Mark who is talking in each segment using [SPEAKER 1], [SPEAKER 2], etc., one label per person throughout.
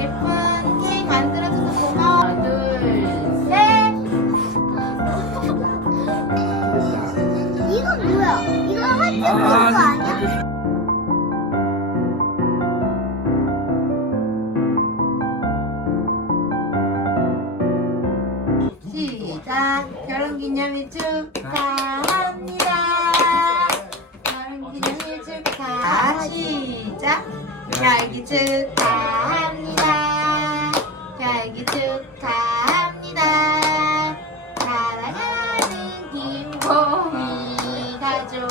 [SPEAKER 1] 예쁜 케이크 만들어줘서 고마워. 하나, 둘, 셋.
[SPEAKER 2] 이건 뭐야? 이거 할때
[SPEAKER 3] 아,
[SPEAKER 2] 그거 아니야?
[SPEAKER 1] 시작. 결혼 기념일 축하합니다. 결혼 기념일 축하. 시작. 결기 축하합니다. 축하합니다. 사랑하는 김보미 가족.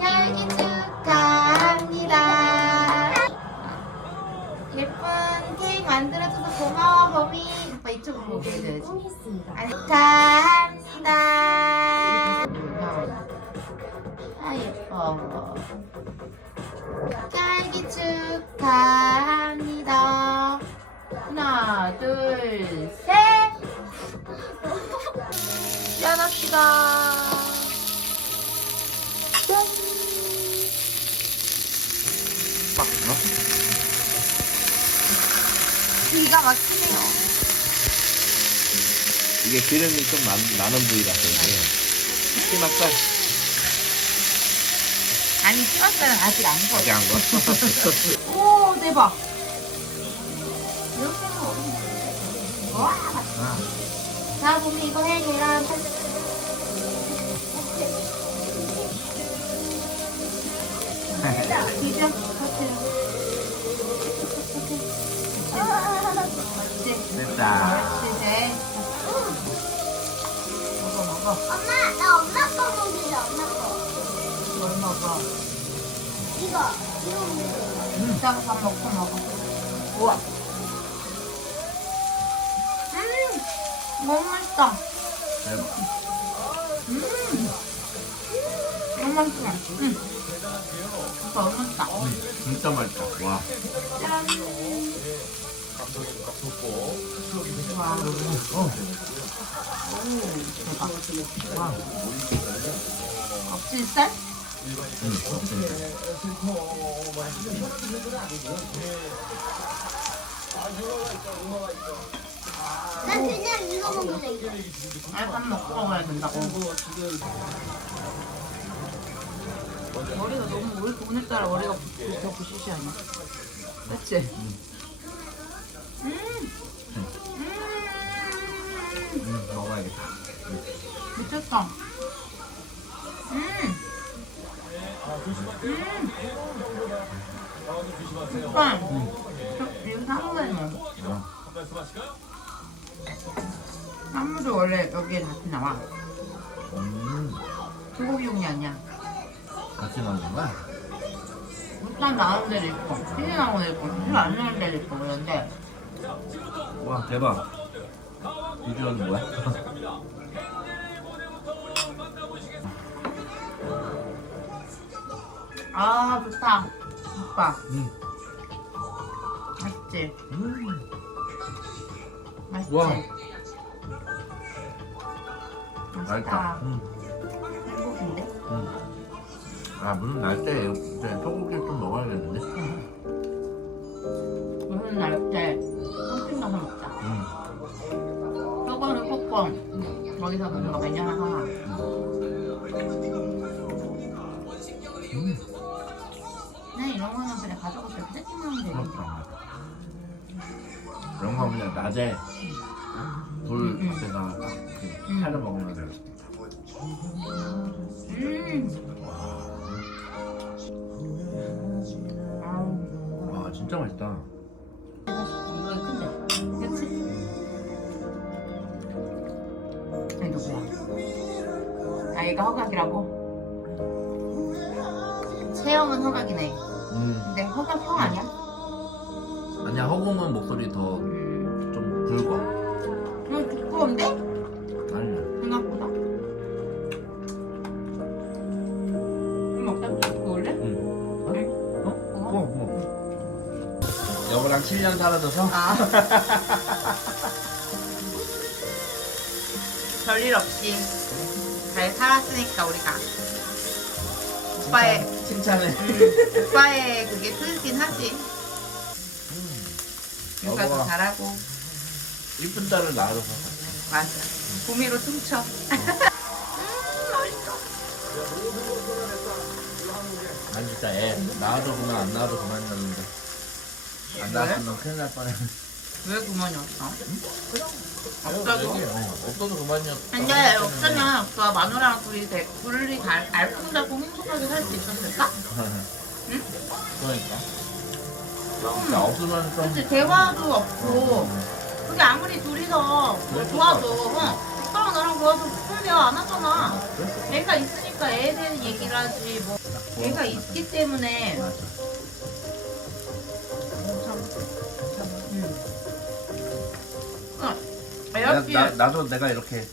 [SPEAKER 1] 결기 축하합니다. 예쁜 케이크 만들어줘서 고마워 오빠 이쪽으로 보고 있어야지 아, 축하 하나 둘 셋. 짠합시다. 짠.
[SPEAKER 3] 빡, 어?
[SPEAKER 1] 기가 막히네요.
[SPEAKER 3] 이게 기름이 좀 많, 많은 부위라서 이게. 치맛살
[SPEAKER 1] 아니 치맛살은 아직 안
[SPEAKER 3] 아직
[SPEAKER 1] 구워
[SPEAKER 3] 안 거.
[SPEAKER 1] 오 대박 와자 보면 이거 해 계란 비벼 그렇지
[SPEAKER 3] 됐다.
[SPEAKER 1] 이제 먹어 먹어
[SPEAKER 2] 엄마, 나 엄마 거 먹을래, 엄마 거.
[SPEAKER 1] 뭘 먹어
[SPEAKER 2] 이거, 이거 먹을래.
[SPEAKER 1] 이따가 밥 먹고 먹어 우와 너무 맛있다
[SPEAKER 3] 대박.
[SPEAKER 1] 음 너무 맛있어 음 너무 맛있다
[SPEAKER 3] 음, 진짜 맛있다. 와.
[SPEAKER 1] 짠 와.
[SPEAKER 3] 어.
[SPEAKER 1] 대박.
[SPEAKER 3] 와.
[SPEAKER 1] 엎질살?
[SPEAKER 3] 음, 진짜.
[SPEAKER 2] 나 그냥 이거 먹을래, 이거.
[SPEAKER 1] 아니, 밥 먹고 먹어야 된다고. 머리가 너무, 왜 이렇게 오늘따라 머리가 부- 더 부시시 하냐? 그치? 음. 음.
[SPEAKER 3] 음, 먹어야겠다.
[SPEAKER 1] 미쳤다. 음. 음. 오빠, 저, 이거 사먹어야 먹어.
[SPEAKER 3] 어.
[SPEAKER 1] 사무도 원래 여기에 같이 나와.
[SPEAKER 3] 음,
[SPEAKER 1] 소고기용이 아니야.
[SPEAKER 3] 같이 먹는 거야?
[SPEAKER 1] 일단 나오는 데도 있고, 피디 나오는 데도 있고, 피디 안 나오는 데도 있고, 그런데,
[SPEAKER 3] 와, 대박. 비주얼은 뭐야?
[SPEAKER 1] 아, 좋다. 오빠,
[SPEAKER 3] 음.
[SPEAKER 1] 맛있지?
[SPEAKER 3] 음.
[SPEAKER 1] 맛있지?
[SPEAKER 3] 와.
[SPEAKER 1] 맛있다.
[SPEAKER 3] 맛있다. 음. 음. 아, 무슨 날때 소고기 좀 먹어야겠는데?
[SPEAKER 1] 무슨 날때 캠핑 가서 먹자.
[SPEAKER 3] 음.
[SPEAKER 1] 저거는 꼭
[SPEAKER 3] 음.
[SPEAKER 1] 거기서 먹는 거 하나.
[SPEAKER 3] 음.
[SPEAKER 1] 네, 이런 거는 그냥 가져가서 세팅하면 되는데.
[SPEAKER 3] 부럽다. 이런 거 그냥 낮에 불
[SPEAKER 1] 음.
[SPEAKER 3] 앞에다 딱 이렇게
[SPEAKER 1] 음.
[SPEAKER 3] 차려 먹으면 돼.
[SPEAKER 1] 음. 아우,
[SPEAKER 3] 와, 진짜 맛있다.
[SPEAKER 1] 이거 큰데. 그치? 이거 뭐야? 아, 얘가 허각이라고? 체형은 허각이네.
[SPEAKER 3] 음.
[SPEAKER 1] 근데 허각 형 아니야?
[SPEAKER 3] 아니야, 허공은 목소리 더 좀
[SPEAKER 1] 음.
[SPEAKER 3] 굵어.
[SPEAKER 1] 이거 두꺼운데?
[SPEAKER 3] 아니야.
[SPEAKER 1] 생각보다. 좀 먹자. 두꺼울래?
[SPEAKER 3] 응.
[SPEAKER 1] 응.
[SPEAKER 3] 어? 어, 어. 여보랑 7년 살아줘서
[SPEAKER 1] 아. 별일 없이 잘 살았으니까 우리가 오빠의
[SPEAKER 3] 칭찬을.
[SPEAKER 1] 음, 오빠의 그게 크긴 하지. 육아도 잘하고
[SPEAKER 3] 이쁜 딸을 낳아서
[SPEAKER 1] 맞아. 구미로 춤춰.
[SPEAKER 3] 난 진짜 애 낳아도 그만 안 낳아도 그만이었는데 안 낳았으면 큰일 날 뻔했네
[SPEAKER 1] 왜 그만이었어?
[SPEAKER 3] 없어도
[SPEAKER 1] 없어도?
[SPEAKER 3] 어, 없어도 그만이었어
[SPEAKER 1] 근데 없으면 없어 마누라랑 둘이 되- 둘이 달- 알콩달콩 행복하게 살 수 있었을까? 응?
[SPEAKER 3] 그러니까 진짜 없으면 좀
[SPEAKER 1] 그치 대화도 없고. 그게 아무리 둘이서 뭐 좋아도 어, 오빠랑 나랑 좋아도 그런 대화 안 하잖아. 애가 있으니까 애에 대한 얘기를 하지 뭐. 애가 있기 때문에.
[SPEAKER 3] 맞아 나,
[SPEAKER 1] 없이
[SPEAKER 3] 나, 나도 내가 이렇게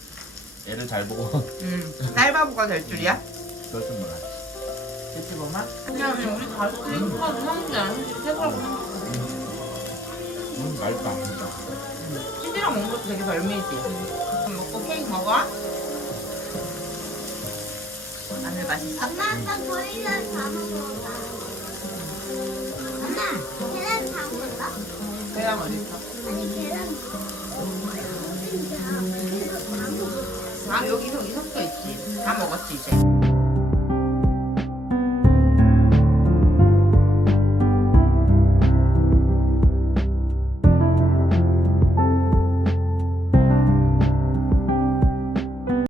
[SPEAKER 3] 애를 잘 보고.
[SPEAKER 1] 응. 딸바보가 될 줄이야?
[SPEAKER 3] 그럴 줄 몰라
[SPEAKER 1] 뭐마? 그냥 우리 가족들이 행복하고 사는 게 아니지 생각해
[SPEAKER 3] 음 맛있다
[SPEAKER 1] 치즈랑 먹는 것도 되게 별미지 그럼 먹고 케이크 먹어? 마늘 맛있어?
[SPEAKER 2] 엄마 아까 거의는 다 먹었다. 엄마 계란 다 먹었어?
[SPEAKER 1] 계란 어딨어?
[SPEAKER 2] 아니 계란.
[SPEAKER 1] 아 여기 여기 섞여 있지 다 먹었지 이제